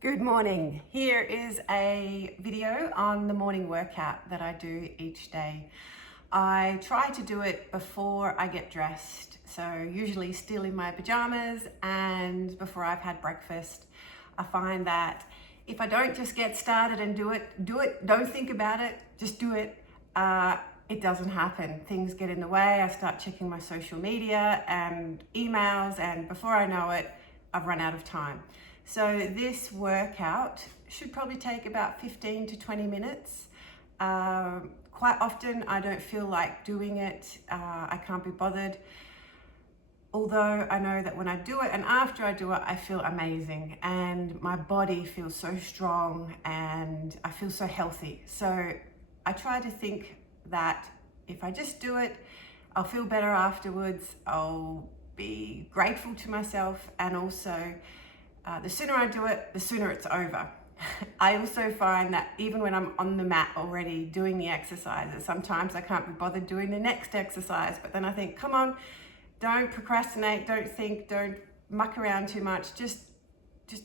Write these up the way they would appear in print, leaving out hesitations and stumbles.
Good morning. Here is a video on the morning workout that I do each day. I try to do it before I get dressed, so usually still in my pajamas and before I've had breakfast. I find that if I don't just get started and do it, don't think about it, just do it, it doesn't happen. Things get in the way. I start checking my social media and emails, and before I know it, I've run out of time. So this workout should probably take about 15 to 20 minutes. Quite often I don't feel like doing it. I can't be bothered. Although I know that when I do it and after I do it, I feel amazing and my body feels so strong and I feel so healthy. So I try to think that if I just do it, I'll feel better afterwards. I'll be grateful to myself, and also the sooner I do it, the sooner it's over. I also find that even when I'm on the mat already doing the exercises, sometimes I can't be bothered doing the next exercise, but then I think, come on, don't procrastinate, don't think, don't muck around too much, just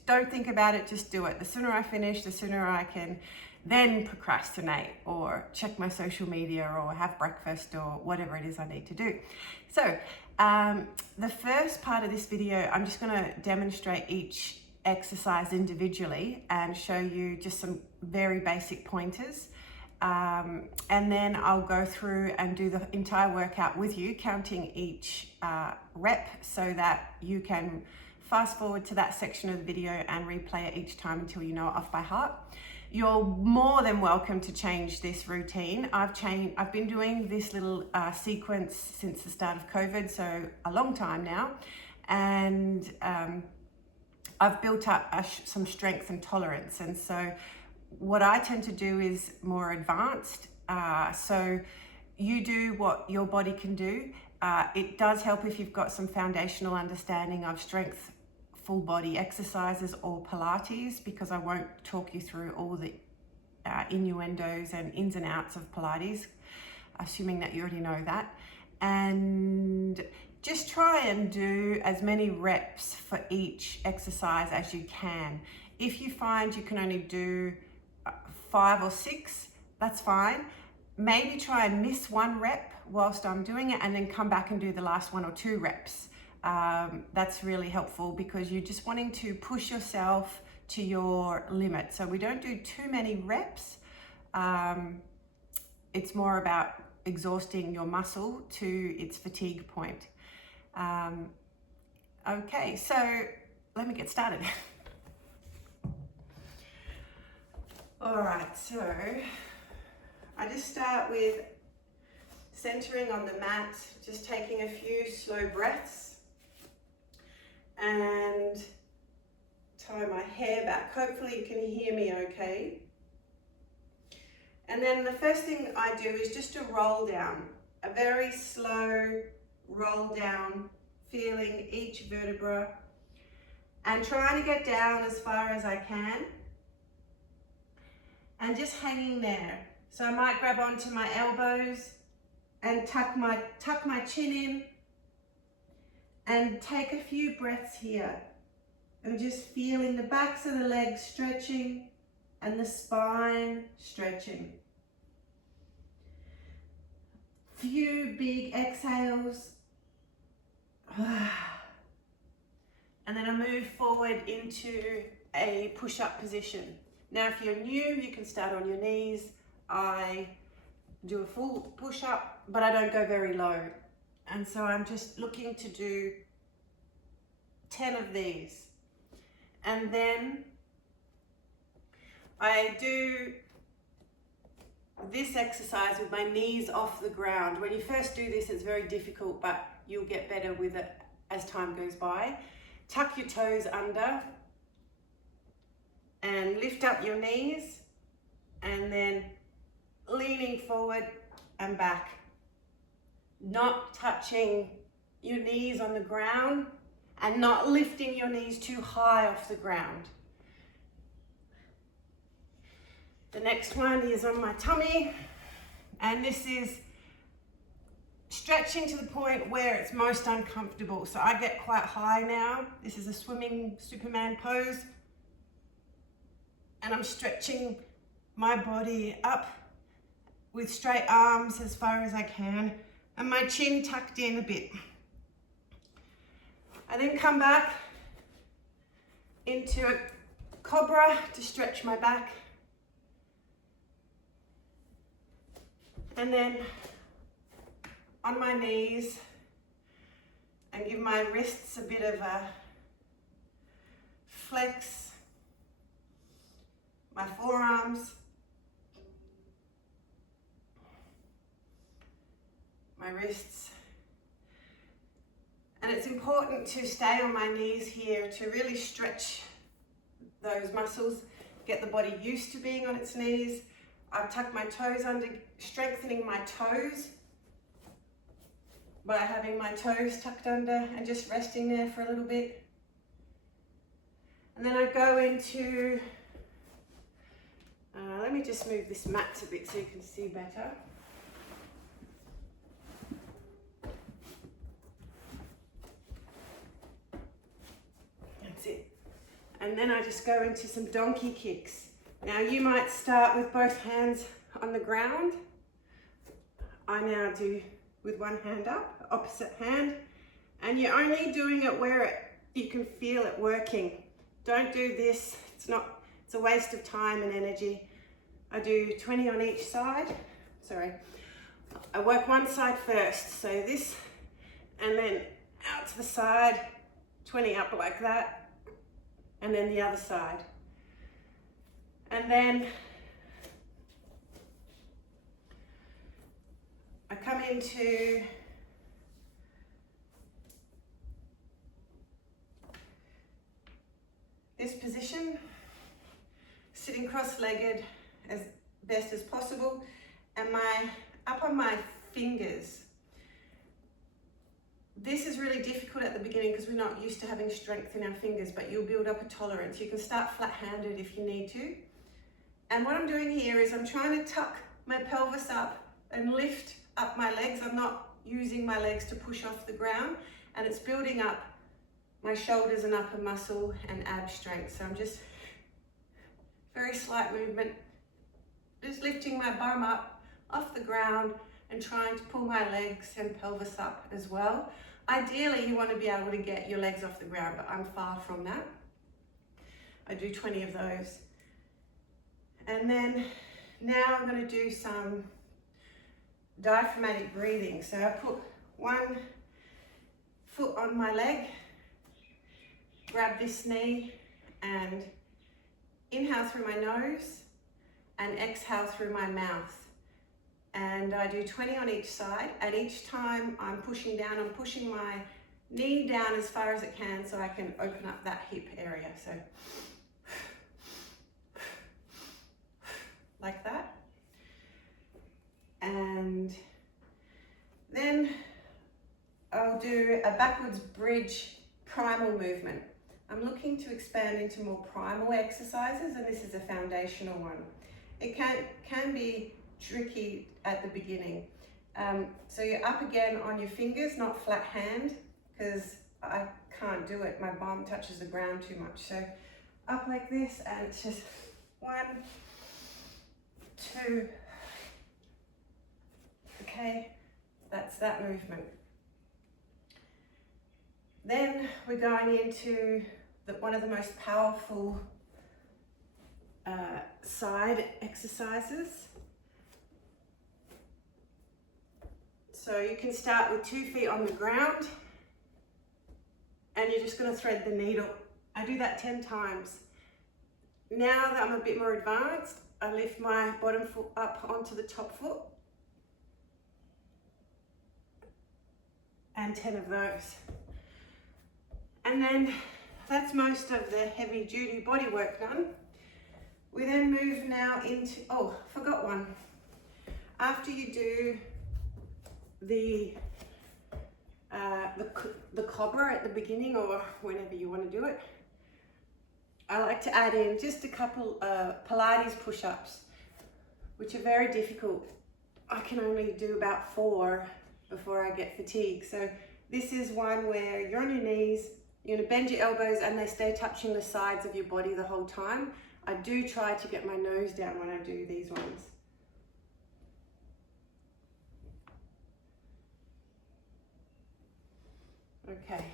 don't think about it, just do it. The sooner I finish, the sooner I can then procrastinate or check my social media or have breakfast or whatever it is I need to do. So the first part of this video, I'm just going to demonstrate each exercise individually and show you just some very basic pointers. And then I'll go through and do the entire workout with you, counting each rep so that you can fast forward to that section of the video and replay it each time until you know it off by heart. You're more than welcome to change this routine. I've been doing this little sequence since the start of COVID, so a long time now. And I've built up some strength and tolerance. And so what I tend to do is more advanced. So you do what your body can do. It does help if you've got some foundational understanding of strength, full body exercises or Pilates, because I won't talk you through all the innuendos and ins and outs of Pilates, assuming that you already know that. And just try and do as many reps for each exercise as you can. If you find you can only do 5 or 6, that's fine. Maybe try and miss 1 rep whilst I'm doing it and then come back and do the last 1 or 2 reps. That's really helpful because you're just wanting to push yourself to your limit. So we don't do too many reps. It's more about exhausting your muscle to its fatigue point. Okay, so let me get started. All right, so I just start with centering on the mat, just taking a few slow breaths and tie my hair back. Hopefully you can hear me okay. And then the first thing I do is just a roll down, a very slow roll down, feeling each vertebra and trying to get down as far as I can and just hanging there. So I might grab onto my elbows and tuck my chin in and take a few breaths here and just feeling the backs of the legs stretching and the spine stretching. Few big exhales. And then I move forward into a push-up position. Now if you're new, you can start on your knees. I do a full push-up, but I don't go very low. And so I'm just looking to do 10 of these. And then I do this exercise with my knees off the ground. When you first do this, it's very difficult, but you'll get better with it as time goes by. Tuck your toes under and lift up your knees, and then leaning forward and back. Not touching your knees on the ground and not lifting your knees too high off the ground. The next one is on my tummy, and this is stretching to the point where it's most uncomfortable. So I get quite high now. This is a swimming Superman pose. and I'm stretching my body up with straight arms as far as I can, and my chin tucked in a bit. I then come back into a cobra to stretch my back, and then on my knees and give my wrists a bit of a flex, my forearms, my wrists. And it's important to stay on my knees here to really stretch those muscles, get the body used to being on its knees. I've tucked my toes under, strengthening my toes by having my toes tucked under and just resting there for a little bit. And then I go into, let me just move this mat a bit so you can see better. That's it. And then I just go into some donkey kicks. Now you might start with both hands on the ground. I now do with one hand up, opposite hand, and you're only doing it where you can feel it working. Don't do this, it's a waste of time and energy. I do 20 on each side. Sorry, I work one side first, so this, and then out to the side, 20 up like that, and then the other side. And then I come into this position, sitting cross-legged as best as possible, and up on my fingers. This is really difficult at the beginning because we're not used to having strength in our fingers, but you'll build up a tolerance. You can start flat-handed if you need to. And what I'm doing here is I'm trying to tuck my pelvis up and lift up my legs. I'm not using my legs to push off the ground, and it's building up my shoulders and upper muscle and ab strength. So I'm just very slight movement, just lifting my bum up off the ground and trying to pull my legs and pelvis up as well. Ideally, you want to be able to get your legs off the ground, but I'm far from that. I do 20 of those. And then now I'm going to do some diaphragmatic breathing. So I put one foot on my leg, grab this knee, and inhale through my nose and exhale through my mouth. And I do 20 on each side, and each time I'm pushing down, I'm pushing my knee down as far as it can so I can open up that hip area. So like that. And then I'll do a backwards bridge primal movement. I'm looking to expand into more primal exercises, and this is a foundational one. It can be tricky at the beginning. So you're up again on your fingers, not flat hand, because I can't do it. My bum touches the ground too much. So up like this, and it's just 1, 2. Okay, that's that movement. Then we're going into one of the most powerful side exercises. So you can start with 2 feet on the ground, and you're just going to thread the needle. I do that 10 times. Now that I'm a bit more advanced, I lift my bottom foot up onto the top foot, and 10 of those. And then that's most of the heavy duty body work done. We then move now into, oh, forgot one. After you do the cobra at the beginning, or whenever you want to do it, I like to add in just a couple pilates push-ups, which are very difficult. I can only do about 4 before I get fatigued. So this is one where you're on your knees, you're going to bend your elbows and they stay touching the sides of your body the whole time. I do try to get my nose down when I do these ones. Okay.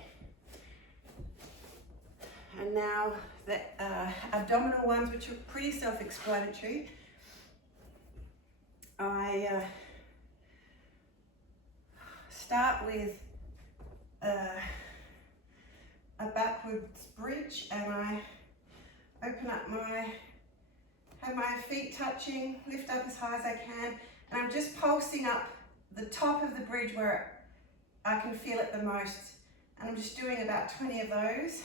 And now the abdominal ones, which are pretty self-explanatory. I start with a backwards bridge, and I open up have my feet touching, lift up as high as I can, and I'm just pulsing up the top of the bridge where I can feel it the most. And I'm just doing about 20 of those.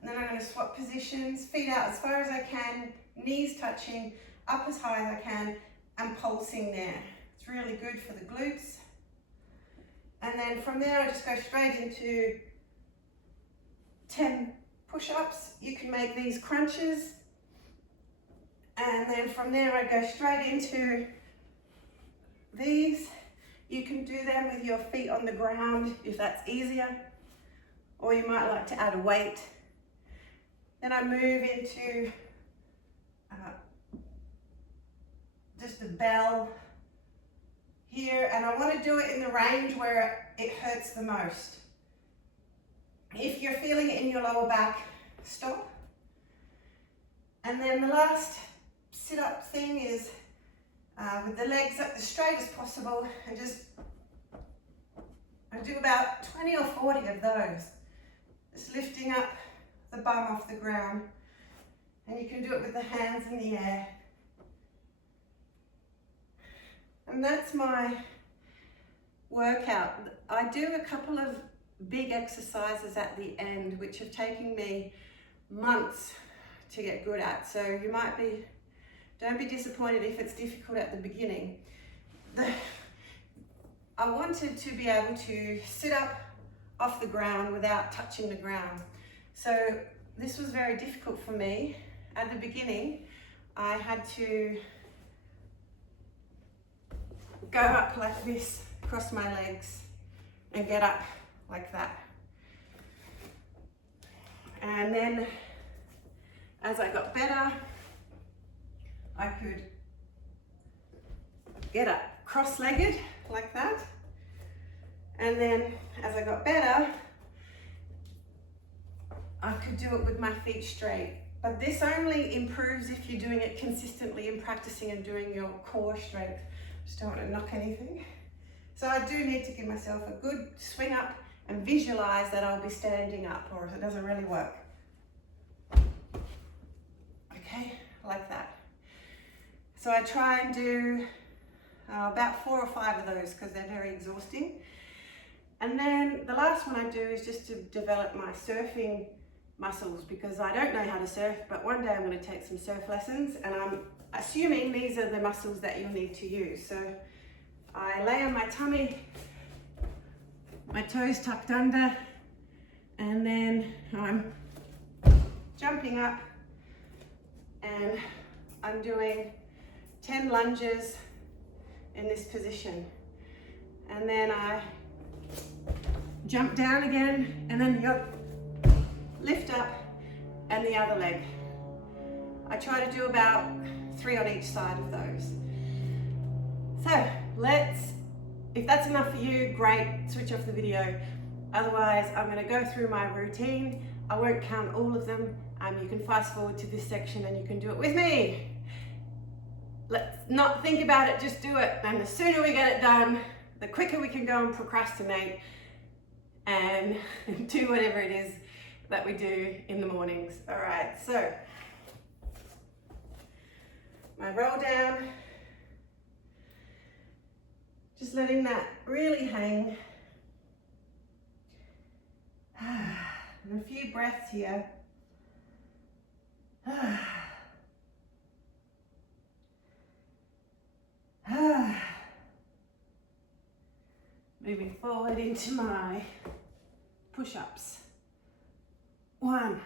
And then I'm going to swap positions, feet out as far as I can, knees touching, up as high as I can, and pulsing there. It's really good for the glutes. And then from there, I just go straight into 10 push-ups. You can make these crunches. And then from there, I go straight into these. You can do them with your feet on the ground if that's easier, or you might like to add a weight. Then I move into just a bell here, and I want to do it in the range where it hurts the most. If you're feeling it in your lower back, stop. And then the last sit-up thing is with the legs up as straight as possible, and I do about 20 or 40 of those. Just lifting up the bum off the ground, and you can do it with the hands in the air. And that's my workout. I do a couple of big exercises at the end, which have taken me months to get good at. So don't be disappointed if it's difficult at the beginning. I wanted to be able to sit up off the ground without touching the ground. So this was very difficult for me. At the beginning, I had to go up like this, cross my legs, and get up like that. And then as I got better, I could get up cross-legged like that. And then as I got better, I could do it with my feet straight. But this only improves if you're doing it consistently and practicing and doing your core strength. Just don't want to knock anything. So I do need to give myself a good swing up and visualize that I'll be standing up, or if it doesn't really work. Okay, like that. So I try and do about 4 or 5 of those because they're very exhausting. And then the last one I do is just to develop my surfing muscles, because I don't know how to surf, but one day I'm going to take some surf lessons, and I'm assuming these are the muscles that you'll need to use. So I lay on my tummy, my toes tucked under, and then I'm jumping up, and I'm doing 10 lunges in this position. And then I jump down again, and then lift up, and the other leg. I try to do about 3 on each side of those. So if that's enough for you, great, switch off the video. Otherwise, I'm going to go through my routine. I won't count all of them. You can fast forward to this section and you can do it with me. Let's not think about it, just do it. And the sooner we get it done, the quicker we can go and procrastinate and do whatever it is that we do in the mornings. All right, so my roll down, just letting that really hang. And a few breaths here. Moving forward into my push-ups. 1,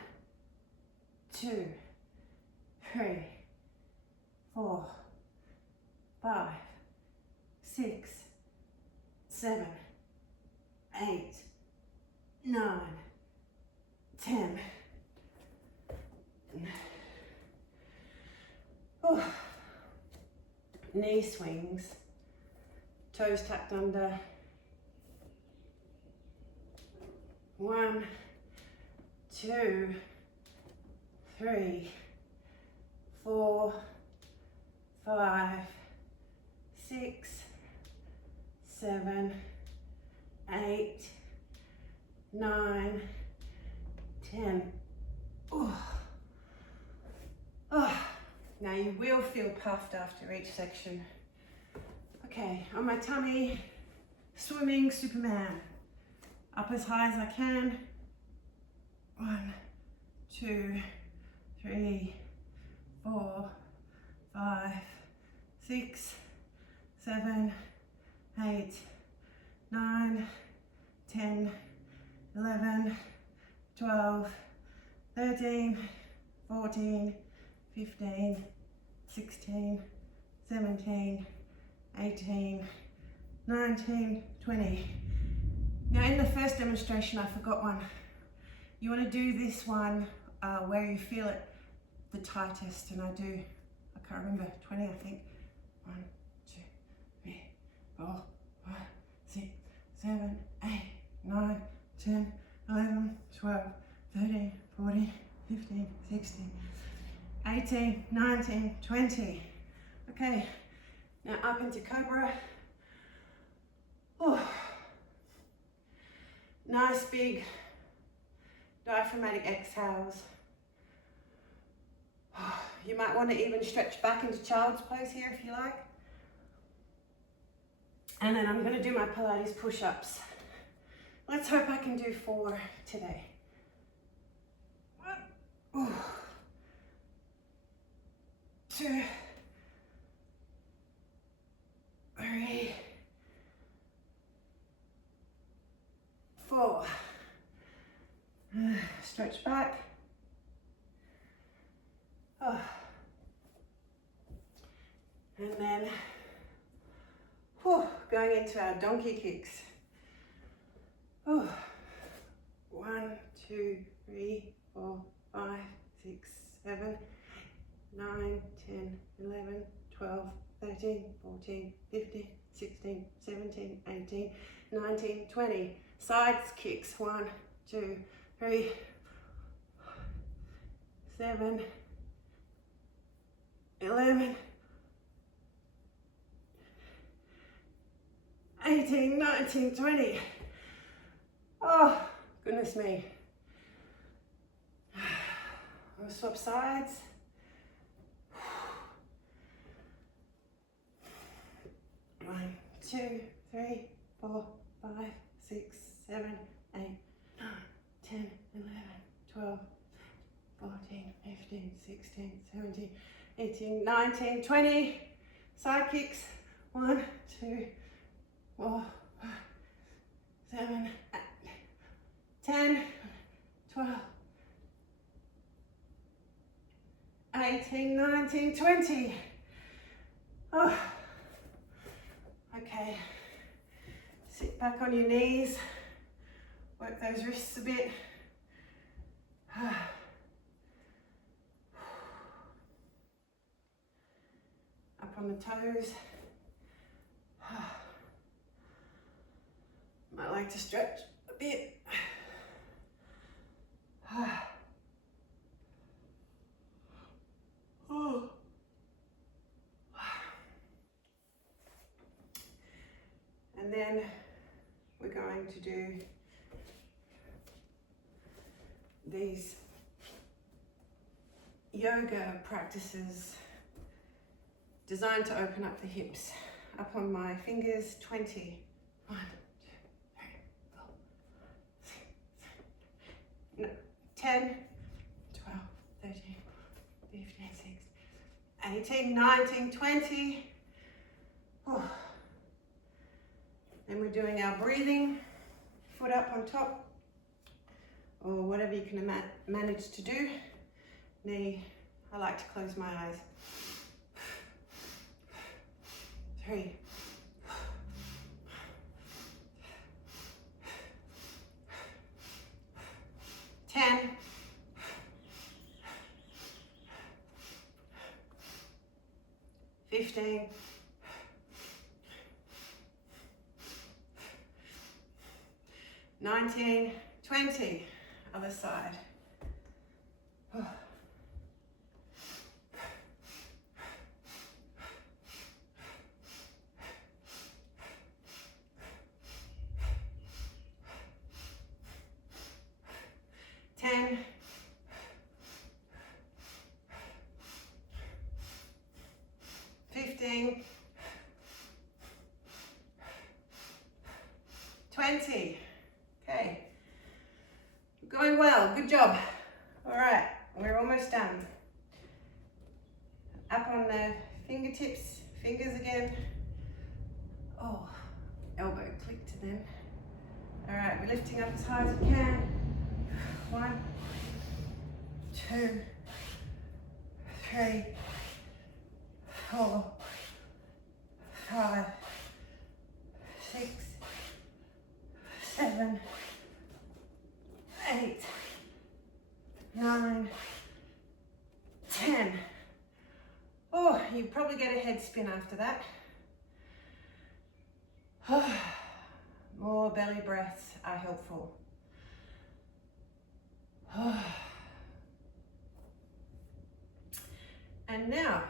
2, 3, 4, 5, 6, 7, 8, 9, 10. knee swings, toes tucked under. 1, 2, 3, 4, 5, 6, 7, 8, 9, 10. Oh. Oh. Now you will feel puffed after each section. Okay, on my tummy, swimming Superman. Up as high as I can. 1, 2, 3, 4, 5, 6, 7, 8, 9, 10, 11, 12, 13, 14, 15, 16, 17, 18, 19, 20. Now in the first demonstration I forgot one. You want to do this one where you feel it the tightest, and I can't remember, 20 I think. 1, 2, 3, 4, 5, 6, 7, 8, 9, 10, 11, 12, 13, 14, 15, 16, 18, 19, 20. Okay, now up into Cobra. Oh. Nice big diaphragmatic exhales. Oh, you might want to even stretch back into child's pose here if you like. And then I'm going to do my Pilates push-ups. Let's hope I can do 4 today. 1, 2, 3, 4. Stretch back. Oh. And then going into our donkey kicks. 1, 2, 3, 4, 5, 6, 7, 9, 10, 11, 12, 13, 14, 15, 16, 17, 18, 19, 20. Sides kicks. 1, 2, 3, 7, 11, 18, 19, 20. Oh, goodness me. We'll swap sides. 1, 2, 3, 4, 5, 6, 7, 8, 9, 10, 11, 12, 14, 15, 16, 17, 18, 19, 20. Side kicks. 1, 2, 4, 5, 7, 8, 10, 12, 18, 19, 20. Oh. Okay. Sit back on your knees. Work those wrists a bit. Up on the toes. Might like to stretch a bit. And then we're going to do these yoga practices designed to open up the hips. Up on my fingers, 20. 1, 2, 3, 4, 6, 7, 10, 12, 13, 15, 16, 18, 19, 20. Oh. And we're doing our breathing, foot up on top, or whatever you can manage to do. Knee, I like to close my eyes. 3, 10, 15, 19, 20. Other side. 10, 15, 20. Okay, going well, good job. All right, we're almost done. Up on the fingertips, fingers again. Oh, elbow click to them. All right, we're lifting up as high as we can. 1, 2, 3, 4, 5, 6, 7, 8, 9, 10. Oh, you probably get a head spin after that. More belly breaths are helpful. And now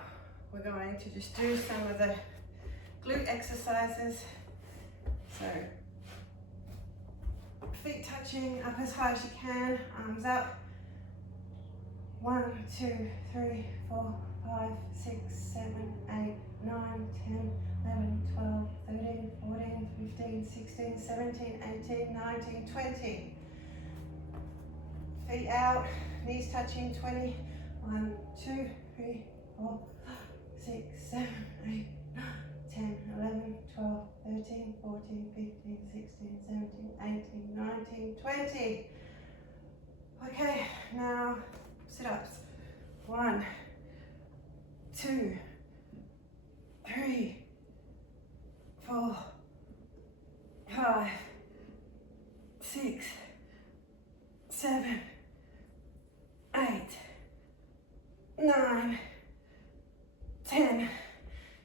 we're going to just do some of the glute exercises. So feet touching up as high as you can, arms up. 1, 2, 3, 4, 5, 6, 7, 8, 9, 10, 11, 12, 13, 14, 15, 16, 17, 18, 19, 20. Feet out, knees touching, 20. 1, 2, 3, 4, 6, 7, 8, 9, 10, 11, 12, 13, 14, 15, 16, 17, 18, 19, 20. Okay, now sit-ups. 1, 2, 3, 4, 5, 6, 7, 8, 9, 10.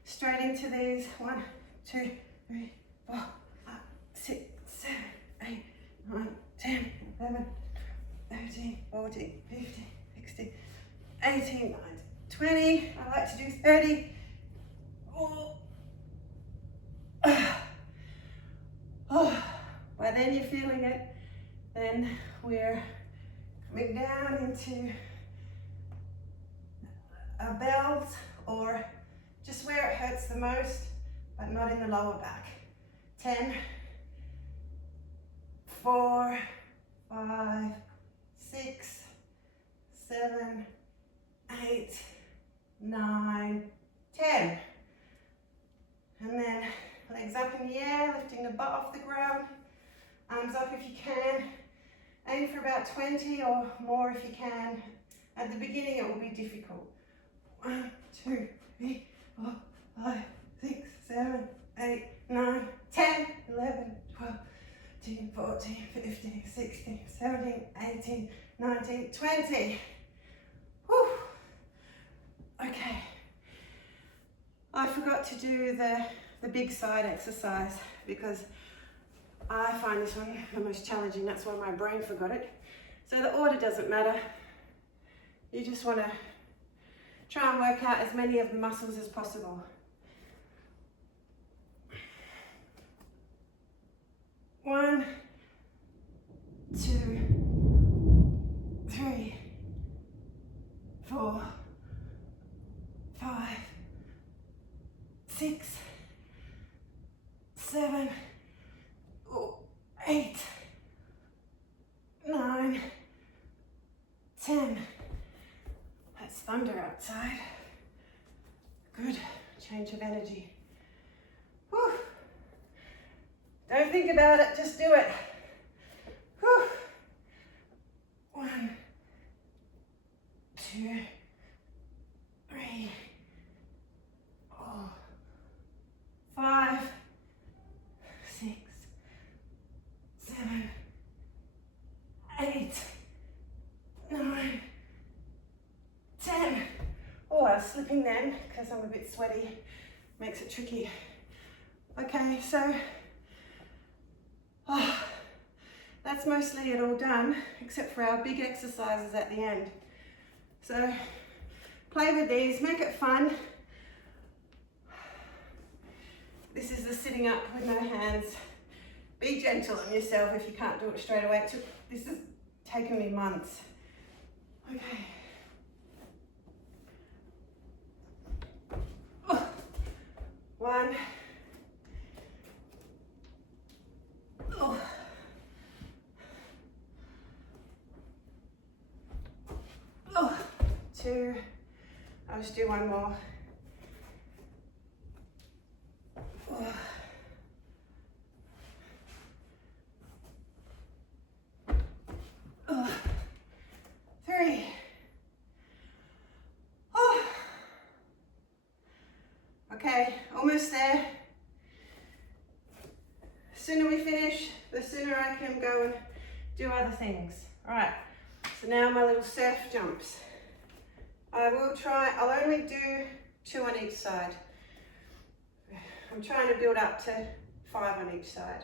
Straight into these. 1, 2, 3, 4, 5, 6, 7, 8, 9, 10, 11, 13, 14, 15, 16, 18, 19, 20. I like to do 30. Oh. By then you're feeling it. Then we're coming down into our bells, or just where it hurts the most, but not in the lower back. 10, 4, 5, 6, 7, 8, 9, 10. And then legs up in the air, lifting the butt off the ground. Arms up if you can. Aim for about 20 or more if you can. At the beginning it will be difficult. 1, 2, 3, 4, 5, 6, 7, 8, 9, 10, 11, 12, 13, 14, 15, 16, 17, 18, 19, 20. Whew. Okay. I forgot to do the big side exercise because I find this one the most challenging. That's why my brain forgot it. So the order doesn't matter. You just want to try and work out as many of the muscles as possible. 1, 2, 3, 4, 5, 6, 7, 8, 9, 10. That's thunder outside. Good, change of energy. Whew. Don't think about it, just do it. Whew. 1, 2, 3, 4, 5, 6, 7, 8, 9, 10. Oh, I was slipping then because I'm a bit sweaty. Makes it tricky. Okay, so that's mostly it all done, except for our big exercises at the end. So play with these, make it fun. This is the sitting up with no hands. Be gentle on yourself if you can't do it straight away. This has taken me months. Okay. Oh. 1. Oh. 2. I'll just do one more. Oh. 3. Oh. Okay, almost there. The sooner we finish, the sooner I can go and do other things. All right, so now my little surf jumps. I'll only do 2 on each side. I'm trying to build up to 5 on each side.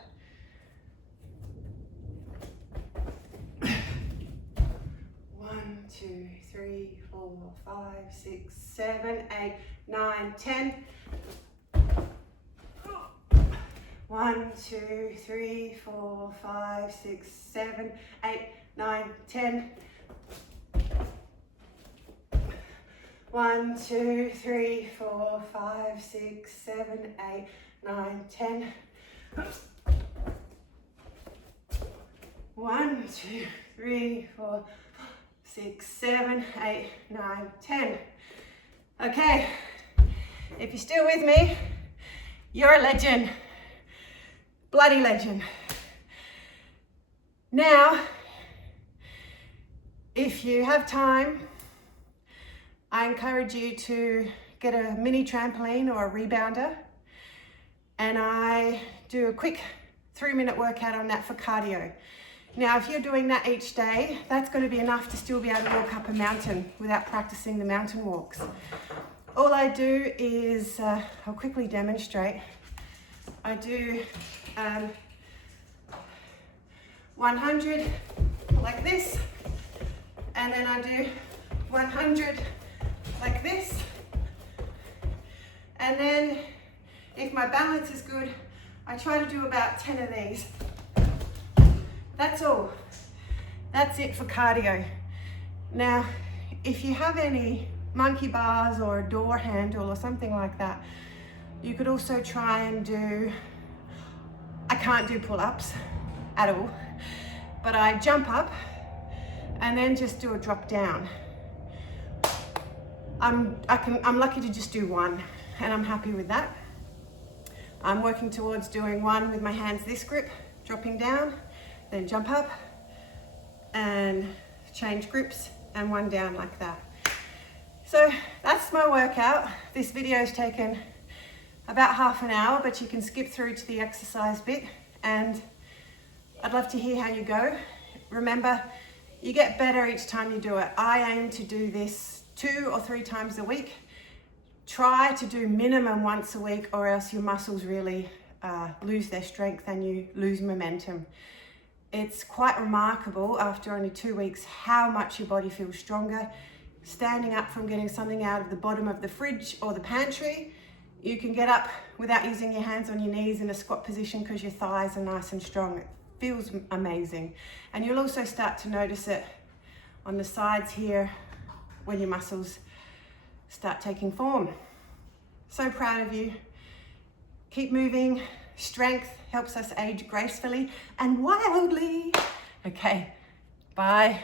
1, 2, 3, 4, 5, 6, 7, 8, 9, 10. 1, 2, 3, 4, 5, 6, 7, 8, 9, 10. 1, 2, 3, 4, 5, 6, 7, 8, 9, 10. 1, 2, 3, 4, 6, 7, 8, 9, 10. Okay, if you're still with me, you're a legend. Bloody legend. Now, if you have time, I encourage you to get a mini trampoline or a rebounder, and I do a quick 3-minute workout on that for cardio. Now, if you're doing that each day, that's going to be enough to still be able to walk up a mountain without practicing the mountain walks. All I do is, I'll quickly demonstrate. I do 100 like this, and then I do 100 like this, and then if my balance is good, I try to do about 10 of these. That's all. That's it for cardio. Now, if you have any monkey bars or a door handle or something like that, you could also try and do, I can't do pull-ups at all, but I jump up and then just do a drop down. I'm lucky to just do 1, and I'm happy with that. I'm working towards doing 1 with my hands this grip, dropping down, then jump up and change grips, and 1 down like that. So that's my workout. This video's taken about half an hour, but you can skip through to the exercise bit, and I'd love to hear how you go. Remember, you get better each time you do it. I aim to do this 2 or 3 times a week. Try to do minimum once a week, or else your muscles really lose their strength and you lose momentum. It's quite remarkable after only 2 weeks how much your body feels stronger. Standing up from getting something out of the bottom of the fridge or the pantry, you can get up without using your hands on your knees in a squat position because your thighs are nice and strong. It feels amazing. And you'll also start to notice it on the sides here when your muscles start taking form. So proud of you. Keep moving. Strength helps us age gracefully and wildly. Okay, bye.